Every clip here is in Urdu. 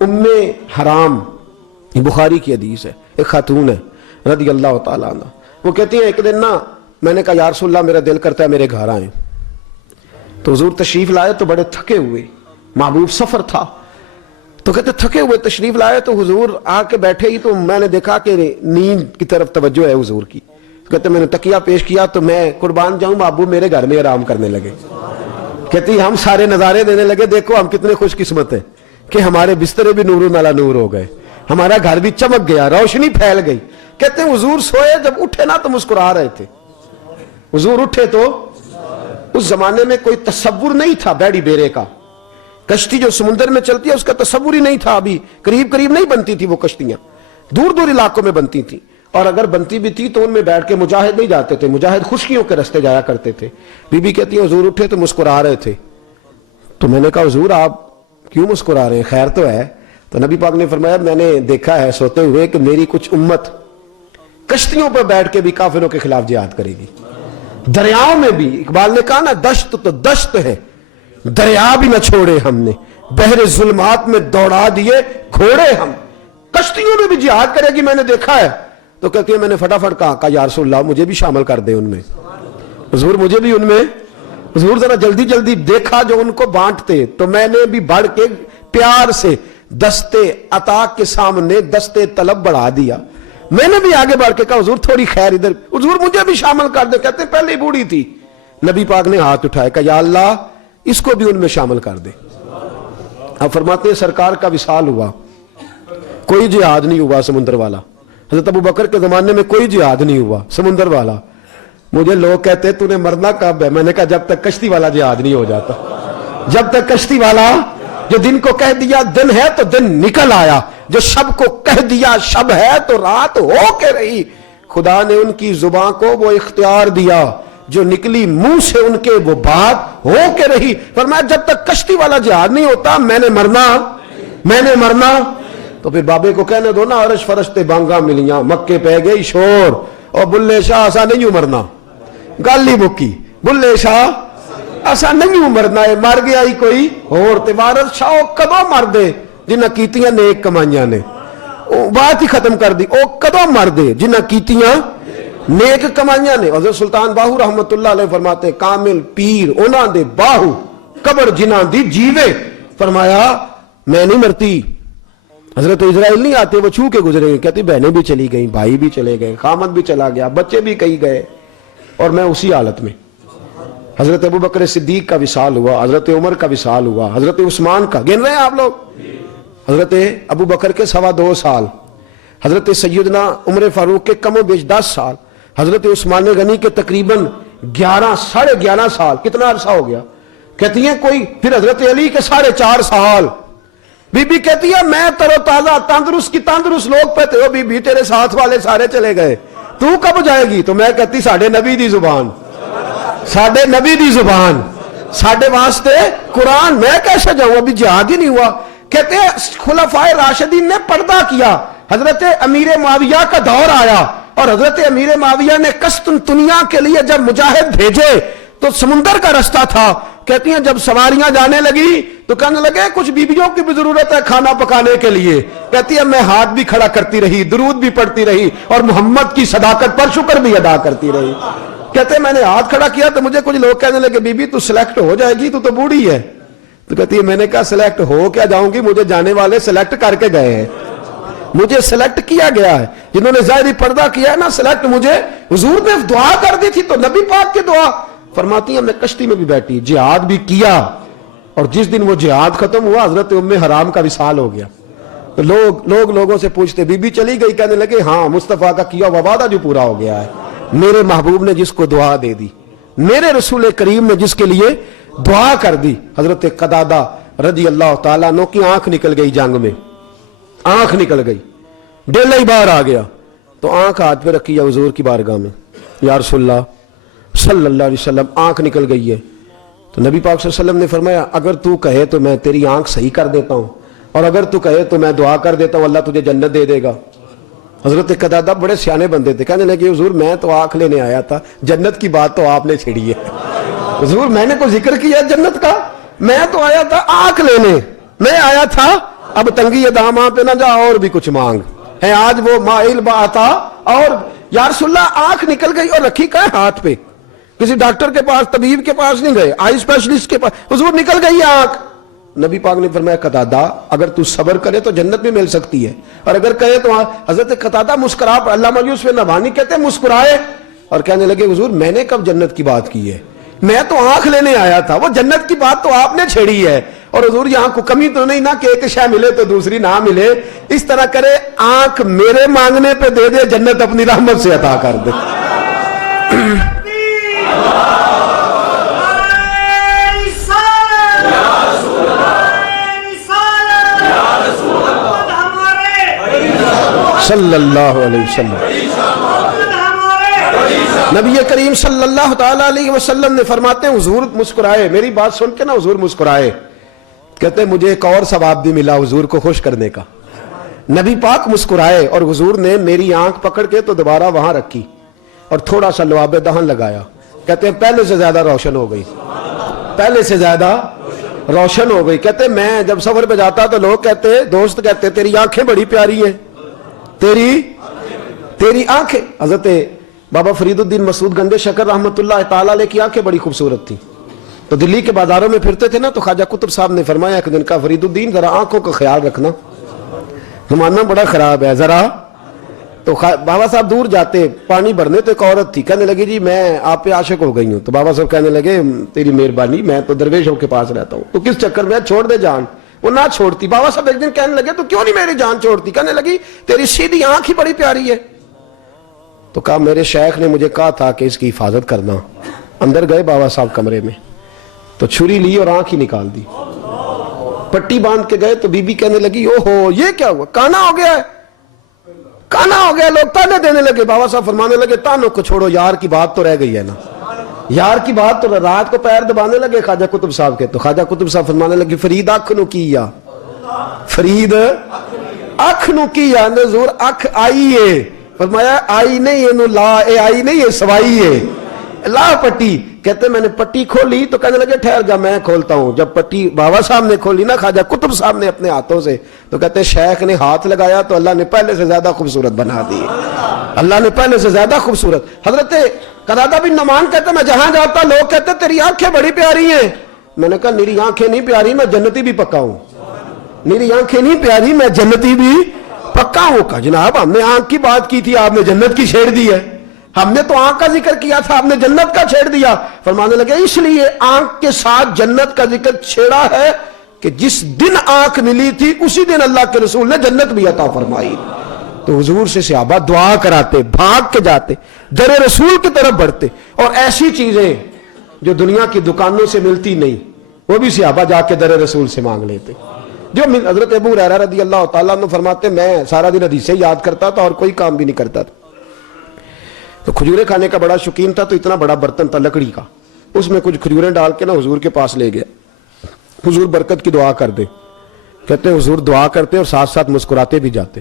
ام حرام، یہ بخاری کی حدیث ہے، ایک خاتون ہے رضی اللہ تعالیٰ عنہ، وہ کہتی ہیں ایک دن نا میں نے کہا یا رسول اللہ میرا دل کرتا ہے میرے گھر آئیں، تو حضور تشریف لائے تو بڑے تھکے ہوئے، محبوب سفر تھا، تو کہتے تھکے ہوئے تشریف لائے تو حضور آ کے بیٹھے ہی تو میں نے دیکھا کہ نیند کی طرف توجہ ہے حضور کی، کہتے میں نے تکیہ پیش کیا تو میں قربان جاؤں محبوب میرے گھر میں آرام کرنے لگے، کہتی ہم سارے نظارے دینے لگے، دیکھو ہم کتنے خوش قسمت ہیں کہ ہمارے بسترے بھی نور نالا نور ہو گئے، ہمارا گھر بھی چمک گیا، روشنی پھیل گئی۔ کہتے ہیں حضور سوئے جب اٹھے نا تو مسکرا رہے تھے، حضور اٹھے تو اس زمانے میں کوئی تصور نہیں تھا بیڑی بیرے کا، کشتی جو سمندر میں چلتی ہے اس کا تصور ہی نہیں تھا، ابھی قریب قریب نہیں بنتی تھی وہ کشتیاں، دور دور علاقوں میں بنتی تھی، اور اگر بنتی بھی تھی تو ان میں بیٹھ کے مجاہد نہیں جاتے تھے، مجاہد خشکیوں کے راستے جایا کرتے تھے۔ بی بی کہتی ہیں حضور اٹھے تو مسکرا رہے تھے، تو میں نے کہا حضور آپ کیوں مسکرا رہے ہیں، خیر تو ہے؟ تو نبی پاک نے فرمایا میں نے دیکھا ہے سوتے ہوئے کہ میری کچھ امت کشتیوں پر بیٹھ کے بھی کافروں کے خلاف جہاد کرے گی، دریاؤں میں بھی، اقبال نے کہا نا دشت تو دشت ہے دریا بھی نہ چھوڑے ہم نے، بحر ظلمات میں دوڑا دیے گھوڑے ہم، کشتیوں میں بھی جہاد کرے گی میں نے دیکھا ہے۔ تو کہتی ہے میں نے فٹافٹ کہا یا رسول اللہ مجھے بھی شامل کر دے ان میں، حضور مجھے بھی ان میں، حضور ذرا جلدی جلدی دیکھا جو ان کو بانٹتے، تو میں نے بھی بڑھ کے پیار سے دستے عطا کے سامنے دستے طلب بڑھا دیا، میں نے بھی آگے بڑھ کے کہا حضور تھوڑی خیر ادھر، حضور مجھے بھی شامل کر دے، کہتے ہیں پہلے ہی بوڑھی تھی، نبی پاک نے ہاتھ اٹھایا کہ یا اللہ اس کو بھی ان میں شامل کر دے۔ اب فرماتے ہیں سرکار کا وصال ہوا، کوئی جہاد نہیں ہوا سمندر والا، حضرت ابو بکر کے زمانے میں کوئی جہاد نہیں ہوا سمندر والا، مجھے لوگ کہتے تو نے مرنا کب ہے، میں نے کہا جب تک کشتی والا جہاد نہیں ہو جاتا، جب تک کشتی والا جو دن کو کہہ دیا دن ہے تو دن نکل آیا، جو شب کو کہہ دیا شب ہے تو رات ہو کے رہی، خدا نے ان کی زبان کو وہ اختیار دیا جو نکلی منہ سے ان کے وہ بات ہو کے رہی، فرمایا جب تک کشتی والا جہاد نہیں ہوتا میں نے مرنا۔ تو پھر بابے کو کہنے دو نا عرش فرشتے بانگا ملیاں مکے پہ گئی شور، اور بلے شاہ ایسا نہیں مرنا، گل ہی مکی، بلے شاہ ایسا نہیں مرنا ہے، مر گیا ہی کوئی اور تے وارث شاہ کدو مر دے جنہ کیتیاں نیک کمائیاں نے، بات ہی ختم کر دی، او کدو مر دے جنہ کیتیاں نیک کمائیاں نے۔ حضرت سلطان باہو رحمت اللہ علیہ فرماتے کامل پیر انہاں دے باہو قبر جنہاں دی جیوے، فرمایا میں نہیں مرتی، حضرت اسرائیل نہیں آتے وہ چھو کے گزرے گئے، کہتی بہنیں بھی چلی گئیں، بھائی بھی چلے گئے، خامد بھی چلا گیا، بچے بھی کئی گئے، اور میں اسی حالت میں۔ حضرت ابو بکر صدیق کا وصال ہوا، حضرت عمر کا وصال ہوا، حضرت عثمان کا گن رہے ہیں آپ لوگ، حضرت ابو بکر کے 2.25 سال، حضرت سیدنا عمر فاروق کے کم و بیش 10 سال، حضرت عثمان غنی کے تقریباً 11 سال، کتنا عرصہ ہو گیا؟ کہتی ہیں کوئی، پھر حضرت علی کے 4.5 سال، بی بی کہتی ہے میں تر و تازہ تندرست کی تندرست لوگ پہ تھے، بی بی تیرے ساتھ والے سارے چلے گئے، تو کب جائے گی؟ تو میں کہتی ساڑھے نبی دی زبان، ساڑھے نبی دی زبان، ساڑھے واسطے قرآن، میں کیسے جاؤں، ابھی جہاد ہی نہیں ہوا۔ کہتے ہیں خلفائے راشدین نے پردہ کیا، حضرت امیر معاویہ کا دور آیا، اور حضرت امیر معاویہ نے قسطنطنیہ کے لیے جب مجاہد بھیجے تو سمندر کا رستہ تھا، کہتی ہیں جب سواریاں جانے لگی تو کہنے لگے کچھ بیویوں کی بھی ضرورت ہے کھانا پکانے کے لیے، کہتی ہے میں ہاتھ بھی کھڑا کرتی رہی، درود بھی پڑھتی رہی، اور محمد کی صداقت پر شکر بھی ادا کرتی رہی۔ کہتے ہیں میں نے ہاتھ کھڑا کیا تو مجھے کچھ لوگ کہنے لگے بی بی تو سلیکٹ ہو جائے گی، تو بوڑھی ہے، تو کہتی ہے میں نے کہا سلیکٹ ہو کیا جاؤں گی، مجھے جانے والے سلیکٹ کر کے گئے ہیں، مجھے سلیکٹ کیا گیا ہے، جنہوں نے ظاہری پردہ کیا ہے نا سلیکٹ، مجھے حضور نے دعا کر دی تھی تو نبی پاک کی دعا، فرماتی ہیں میں کشتی میں بھی بیٹھی، جہاد بھی کیا، اور جس دن وہ جہاد ختم ہوا حضرت ام حرام کا وصال ہو گیا، تو لوگوں سے پوچھتے بی بی چلی گئی، کہنے لگے ہاں مصطفیٰ کا کیا ہوا وعدہ جو پورا ہو گیا ہے، میرے محبوب نے جس کو دعا دے دی، میرے رسول کریم نے جس کے لیے دعا کر دی۔ حضرت قتادہ رضی اللہ تعالیٰ عنہ کی آنکھ نکل گئی جنگ میں، آنکھ نکل گئی، ڈیلا ہی باہر آ گیا، تو آنکھ ہاتھ پہ رکھی ہے حضور کی بارگاہ میں، یا رسول اللہ صلی اللہ علیہ وسلم آنکھ نکل گئی ہے، تو نبی پاک صلی اللہ علیہ وسلم نے فرمایا اگر تو کہے تو میں تیری آنکھ صحیح کر دیتا ہوں، اور اگر تو کہے تو میں دعا کر دیتا ہوں اللہ تجھے جنت دے دے گا۔ حضرت قتادہ بڑے سیانے بندے تھے، کہنے لگے حضور میں تو آنکھ لینے آیا تھا، جنت کی بات تو آپ نے چھیڑی ہے، حضور میں نے کوئی ذکر کیا جنت کا، میں تو آیا تھا آنکھ لینے، میں آیا تھا اب تنگی داماں پہ نہ جا اور بھی کچھ مانگ ہے آج وہ مائل باتا. اور یا رسول اللہ آنکھ نکل گئی اور رکھی کہاں ہاتھ پہ, کسی ڈاکٹر کے پاس طبیب کے پاس نہیں گئے, آئی اسپیشلسٹ کے پاس, حضور نکل گئی آنکھ. نبی پاک نے فرمایا قتادہ اگر تو صبر کرے تو جنت بھی مل سکتی ہے, اور اگر کہے تو حضرت قتادہ مسکرا, علامہ یوسف نبہانی کہتے ہیں مسکرائے اور کہنے لگے حضور میں نے کب جنت کی بات کی ہے, میں تو آنکھ لینے آیا تھا, وہ جنت کی بات تو آپ نے چھیڑی ہے. اور حضور یہاں کو کمی تو نہیں نا کہ ایک شے ملے تو دوسری نہ ملے, اس طرح کرے آنکھ میرے مانگنے پہ دے دے, جنت اپنی رحمت سے عطا کر دے. صلی اللہ علیہ وسلم. نبی کریم صلی اللہ تعالی علیہ وسلم نے فرماتے ہیں حضور مسکرائے, میری بات سن کے نا حضور مسکرائے, کہتے ہیں مجھے ایک اور ثواب بھی ملا حضور کو خوش کرنے کا. نبی پاک مسکرائے اور حضور نے میری آنکھ پکڑ کے تو دوبارہ وہاں رکھی اور تھوڑا سا لعاب دہن لگایا. کہتے ہیں پہلے سے زیادہ روشن ہو گئی, پہلے سے زیادہ روشن ہو گئی. کہتے ہیں میں جب سفر پہ جاتا تو لوگ کہتے, دوست کہتے تیری آنکھیں بڑی پیاری ہیں, تیری آنکھیں. حضرت بابا فرید الدین مسعود گنج شکر رحمت اللہ تعالی علیہ کی آنکھیں بڑی خوبصورت تھیں. تو دلی کے بازاروں میں پھرتے تھے نا, تو خواجہ قطب صاحب نے فرمایا ایک دن کا فرید الدین ذرا آنکھوں کا خیال رکھنا, زمانہ بڑا خراب ہے ذرا. تو بابا صاحب دور جاتے پانی بھرنے, تو ایک عورت تھی, کہنے لگی جی میں آپ پہ عاشق ہو گئی ہوں. تو بابا صاحب کہنے لگے تیری مہربانی, میں تو درویشوں کے پاس رہتا ہوں, تو کس چکر میں, چھوڑ دے جان. وہ نہ چھوڑتی. بابا صاحب ایک دن کہنے لگے تو کیوں نہیں میری جان چھوڑتی, کہنے لگی تیری سیدھی آنکھ ہی بڑی پیاری ہے. تو کہا میرے شیخ نے مجھے کہا تھا کہ اس کی حفاظت کرنا. اندر گئے بابا صاحب کمرے میں, تو چھری لی اور آنکھ ہی نکال دی, پٹی باندھ کے گئے. تو بی بی کہنے لگی او ہو یہ کیا ہوا, کانا ہو گیا ہے, کانا ہو گیا. لوگ تانے دینے لگے. بابا صاحب فرمانے لگے تانوں کو چھوڑو, یار کی بات تو رہ گئی ہے نا, یار کی بات تو. رات کو پیر دبانے لگے خواجہ قطب صاحب کے. تو خواجہ قطب صاحب فرمانے لگے فرید اکھ نو کیا, فرید اکھ نو کیا, حضور اکھ آئی ہے. فرمایا آئی نہیں ہے لا, اے آئی نہیں ہے سوائی ہے, لا پٹی. کہتے میں نے پٹی کھولی تو کہنے لگے ٹھہر جا میں کھولتا ہوں. جب پٹی بابا صاحب نے کھولی نا خواجہ قطب صاحب نے اپنے ہاتھوں سے, تو کہتے شیخ نے ہاتھ لگایا تو اللہ نے پہلے سے زیادہ خوبصورت بنا دی, اللہ نے پہلے سے زیادہ خوبصورت. حضرت قتادہ بن نعمان کہتے میں جہاں جاتا لوگ کہتے تیری آنکھیں بڑی پیاری ہیں. میں نے کہا میری آنکھیں نہیں پیاری, میں جنتی بھی پکا ہوں. میری آنکھیں نہیں پیاری, میں جنتی بھی پکا ہوں. کہا جناب ہم نے آنکھ کی بات کی تھی, آپ نے جنت کی چھیڑ دی ہے. ہم نے تو آنکھ کا ذکر کیا تھا, آپ نے جنت کا چھیڑ دیا. فرمانے لگے اس لیے آنکھ کے ساتھ جنت کا ذکر چھیڑا ہے کہ جس دن آنکھ ملی تھی اسی دن اللہ کے رسول نے جنت بھی عطا فرمائی. تو حضور سے صحابہ دعا کراتے, بھاگ کے جاتے, در رسول کی طرف بڑھتے, اور ایسی چیزیں جو دنیا کی دکانوں سے ملتی نہیں وہ بھی صحابہ جا کے در رسول سے مانگ لیتے. جو حضرت ابو ہریرہ رضی اللہ تعالیٰ عنہ فرماتے میں سارا دن حدیثیں یاد کرتا تھا اور کوئی کام بھی نہیں کرتا تھا. تو کھجوریں کھانے کا بڑا شوقین تھا, تو اتنا بڑا برتن تھا لکڑی کا, اس میں کچھ کھجوریں ڈال کے نا حضور کے پاس لے گیا. حضور برکت کی دعا کر دے. کہتے ہیں حضور دعا کرتے اور ساتھ ساتھ مسکراتے بھی جاتے,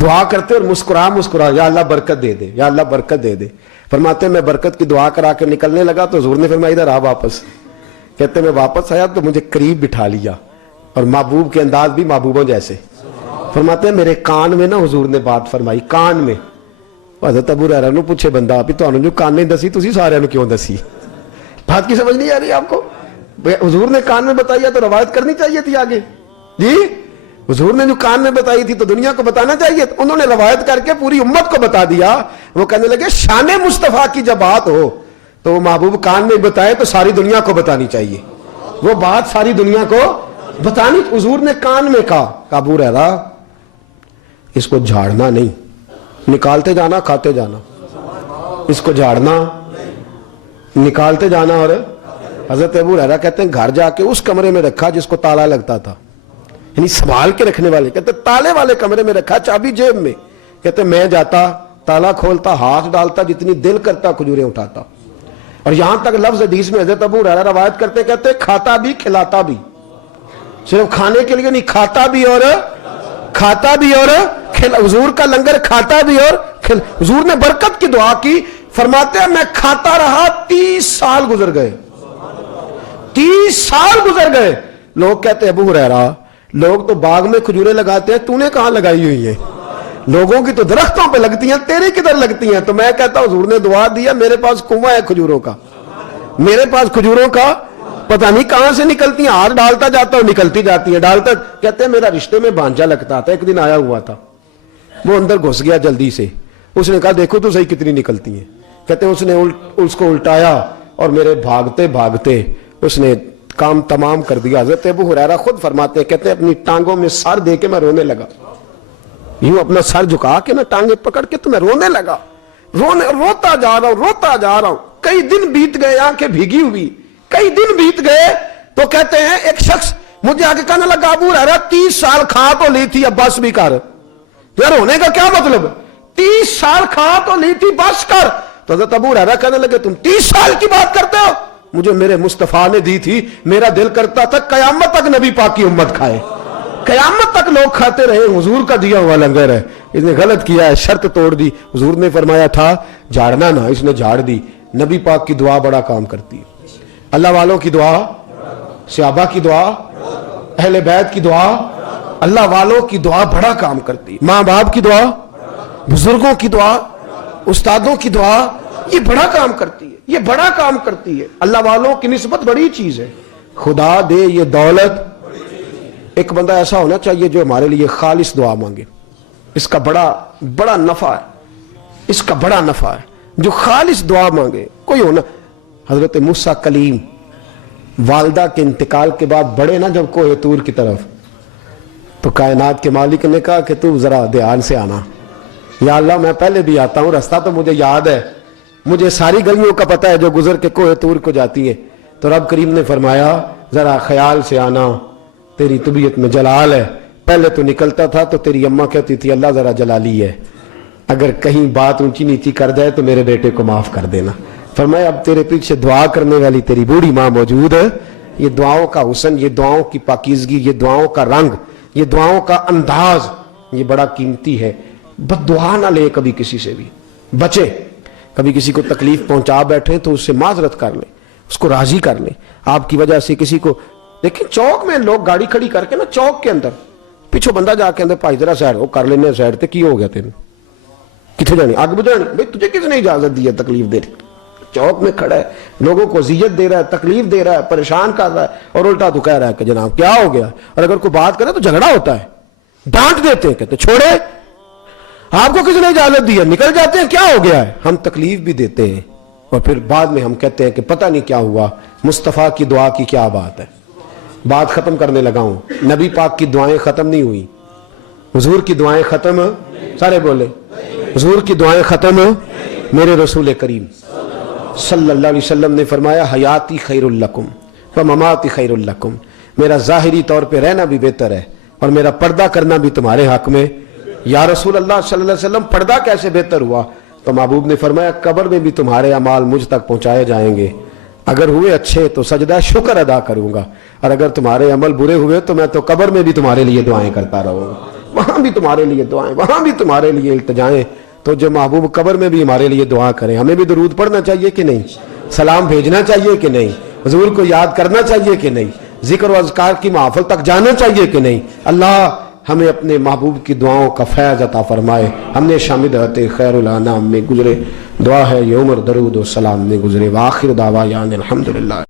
دعا کرتے اور مسکرا یا اللہ برکت دے دے, یا اللہ برکت دے دے. فرماتے ہیں میں برکت کی دعا کرا کے نکلنے لگا تو حضور نے فرمایا ادھر آ واپس. کہتے ہیں میں واپس آیا تو مجھے قریب بٹھا لیا, اور محبوب کے انداز بھی محبوبوں جیسے. فرماتے ہیں میرے کان میں نا حضور نے بات فرمائی, کان میں. حضرت ابو ہریرہ نو پوچھے بندہ بھی تو جو کان نے دسی تسی سارے نو کیوں دسی, بات کی سمجھ نہیں آ رہی آپ کو. حضور نے کان میں بتایا تو روایت کرنی چاہیے تھی آگے جی. حضور نے جو کان میں بتائی تھی تو دنیا کو بتانا چاہیے, انہوں نے روایت کر کے پوری امت کو بتا دیا. وہ کہنے لگے شان مصطفیٰ کی جب بات ہو تو وہ محبوب کان میں بتائے تو ساری دنیا کو بتانی چاہیے, وہ بات ساری دنیا کو بتانی. حضور نے کان میں کہا ابو ہریرہ اس کو جھاڑنا نہیں, نکالتے جانا کھاتے جانا, اس کو جھاڑنا نکالتے جانا. اور حضرت ابو ہریرہ کہتے ہیں گھر جا کے اس کمرے میں رکھا جس کو تالا لگتا تھا, یعنی سنبھال کے رکھنے والے. کہتے تالے والے کمرے میں رکھا, چابی جیب میں. کہتے میں جاتا تالا کھولتا, ہاتھ ڈالتا, جتنی دل کرتا کھجوریں اٹھاتا. اور یہاں تک لفظ حدیث میں حضرت ابو ہریرہ روایت کرتے کہتے کھاتا بھی کھلاتا بھی, صرف کھانے کے لیے نہیں, کھاتا بھی اور حضور کا لنگر کھاتا بھی اور حضور نے برکت کی دعا کی. فرماتے ہیں میں کھاتا رہا 30 سال گزر گئے, 30 سال گزر گئے. لوگ کہتے ابو ہریرہ لوگ تو باغ میں کھجوریں لگاتے ہیں، تو نے کہاں لگائی ہوئی ہیں؟ لوگوں کی تو درختوں پہ لگتی ہیں، تیرے کدھر لگتی ہیں؟ تو میں کہتا ہوں حضور نے دعا دیا، میرے پاس کنواں ہے کھجوروں کا، میرے پاس کھجوروں کا پتہ نہیں کہاں سے نکلتی ہیں، ہاتھ ڈالتا جاتا ہوں نکلتی جاتی ہیں، ڈالتا کہتے ہیں میرا رشتے میں بھانجا لگتا تھا، ایک دن آیا ہوا تھا، وہ اندر گھس گیا جلدی سے، اس نے کہا دیکھو تو صحیح کتنی نکلتی ہیں، کہتے ہیں اس نے اس کو الٹایا اور میرے بھاگتے بھاگتے اس نے کام تمام کر دیا۔ حضرت ابو ہریرہ خود فرماتے ہیں، کہتے ہیں اپنی ٹانگوں میں سر دے کے میں رونے لگا، یوں اپنا سر جھکا کے میں ٹانگیں پکڑ کے تو میں رونے لگا، روتا جا رہا ہوں، کئی دن بیت گئے، آنکھیں بھیگی ہوئی، کئی دن بیت گئے تو کہتے ہیں ایک شخص مجھے آگے کہنے لگا ابو ہریرہ 30 سال کھا تو لی تھی اب بس بھی کر۔ یار ہونے کا کیا مطلب؟ 30 سال کھا تو لی تھی بس کر۔ تو حضرت ابو ہریرہ کہنے لگے تم 30 سال کی بات کرتے ہو؟ مجھے میرے مصطفیٰ نے دی تھی، میرا دل کرتا تھا قیامت تک نبی پاک کی امت کھائے، قیامت تک لوگ کھاتے رہے، حضور کا دیا ہوا لنگر ہے، اس نے غلط کیا ہے، شرط توڑ دی۔ حضور نے فرمایا تھا جھاڑنا نہ، اس نے جھاڑ دی۔ نبی پاک کی دعا بڑا کام کرتی ہے، اللہ والوں کی دعا، صحابہ کی دعا، اہل بیت کی دعا، اللہ والوں کی دعا بڑا کام کرتی ہے، ماں باپ کی دعا، بزرگوں کی دعا، استادوں کی دعا، یہ بڑا کام کرتی ہے، یہ بڑا کام کرتی ہے، اللہ والوں کی نسبت بڑی چیز ہے۔ خدا دے یہ دولت، ایک بندہ ایسا ہونا چاہیے جو ہمارے لیے خالص دعا مانگے، اس کا بڑا نفع ہے، اس کا بڑا نفع ہے، جو خالص دعا مانگے۔ کوئی ہونا، حضرت موسیٰ کلیم والدہ کے انتقال کے بعد بڑھے نا جب کوہ طور کی طرف، تو کائنات کے مالک نے کہا کہ تو ذرا دھیان سے آنا، یا اللہ میں پہلے بھی آتا ہوں، راستہ تو مجھے یاد ہے، مجھے ساری گلیوں کا پتہ ہے جو گزر کے کوہ طور کو جاتی ہے۔ تو رب کریم نے فرمایا ذرا خیال سے آنا، تیری طبیعت میں جلال ہے، پہلے تو نکلتا تھا تو تیری اماں کہتی تھی اللہ ذرا جلالی ہے، اگر کہیں بات اونچی نیچی کر جائے تو میرے بیٹے کو معاف کر دینا۔ فرمایا اب تیرے پیچھے دعا کرنے والی تیری بوڑھی ماں موجود ہے، یہ دعاؤں کا حسن، یہ دعاؤں کی پاکیزگی، یہ دعاؤں کا رنگ، یہ دعاؤں کا انداز، یہ بڑا قیمتی ہے۔ بد دعا نہ لے کبھی کسی سے بھی، بچے، کبھی کسی کو تکلیف پہنچا بیٹھے تو اس سے معذرت کر لیں، اس کو راضی کر لیں۔ آپ کی وجہ سے کسی کو، لیکن چوک میں لوگ گاڑی کھڑی کر کے نا، چوک کے اندر پیچھو بندہ جا کے اندر پائی ذرا سائڈ، وہ کر لینے سائڈ تے، کی ہو گیا تین کتنے جانی آگ بجھانی، بھئی تجھے کس نے اجازت دی ہے تکلیف دے رہی؟ چوک میں کھڑا ہے، لوگوں کو اذیت دے رہا ہے، تکلیف دے رہا ہے، پریشان کر رہا ہے، اور الٹا تو کہہ رہا ہے کہ جناب کیا ہو گیا، اور اگر کوئی بات کرے تو جھگڑا ہوتا ہے، ڈانٹ دیتے ہیں، کہتے چھوڑے آپ کو کس نے اجازت دی ہے، نکل جاتے ہیں، کیا ہو گیا ہے؟ ہم تکلیف بھی دیتے ہیں اور پھر بعد میں ہم کہتے ہیں کہ پتہ نہیں کیا ہوا، مصطفیٰ کی دعا کی کیا بات ہے۔ بات ختم کرنے لگا ہوں، نبی پاک کی دعائیں ختم نہیں ہوئی، حضور کی دعائیں ختم، سارے بولے حضور کی دعائیں ختم۔ میرے رسول کریم صلی اللہ علیہ وسلم نے فرمایا حیاتی خیر لکم و مماتی خیر لکم، میرا ظاہری طور پہ رہنا بھی بہتر ہے اور میرا پردہ کرنا بھی تمہارے حق میں۔ یا رسول اللہ صلی اللہ علیہ وسلم پردہ کیسے بہتر ہوا؟ تو محبوب نے فرمایا قبر میں بھی تمہارے اعمال مجھ تک پہنچائے جائیں گے، اگر ہوئے اچھے تو سجدہ شکر ادا کروں گا، اور اگر تمہارے عمل برے ہوئے تو میں تو قبر میں بھی تمہارے لیے دعائیں کرتا رہوں گا، وہاں بھی تمہارے لیے دعائیں، وہاں بھی تمہارے لیے التجائیں۔ تو جو محبوب قبر میں بھی ہمارے لیے دعا کریں، ہمیں بھی درود پڑھنا چاہیے کہ نہیں، سلام بھیجنا چاہیے کہ نہیں، حضور کو یاد کرنا چاہیے کہ نہیں، ذکر و اذکار کی محفل تک جانا چاہیے کہ نہیں۔ اللہ ہمیں اپنے محبوب کی دعاؤں کا فیض عطا فرمائے۔ ہم نے شامل رہتے خیر الانام میں گزرے، دعا ہے یہ عمر درود و سلام میں گزرے۔ وآخر دعوانا الحمدللہ۔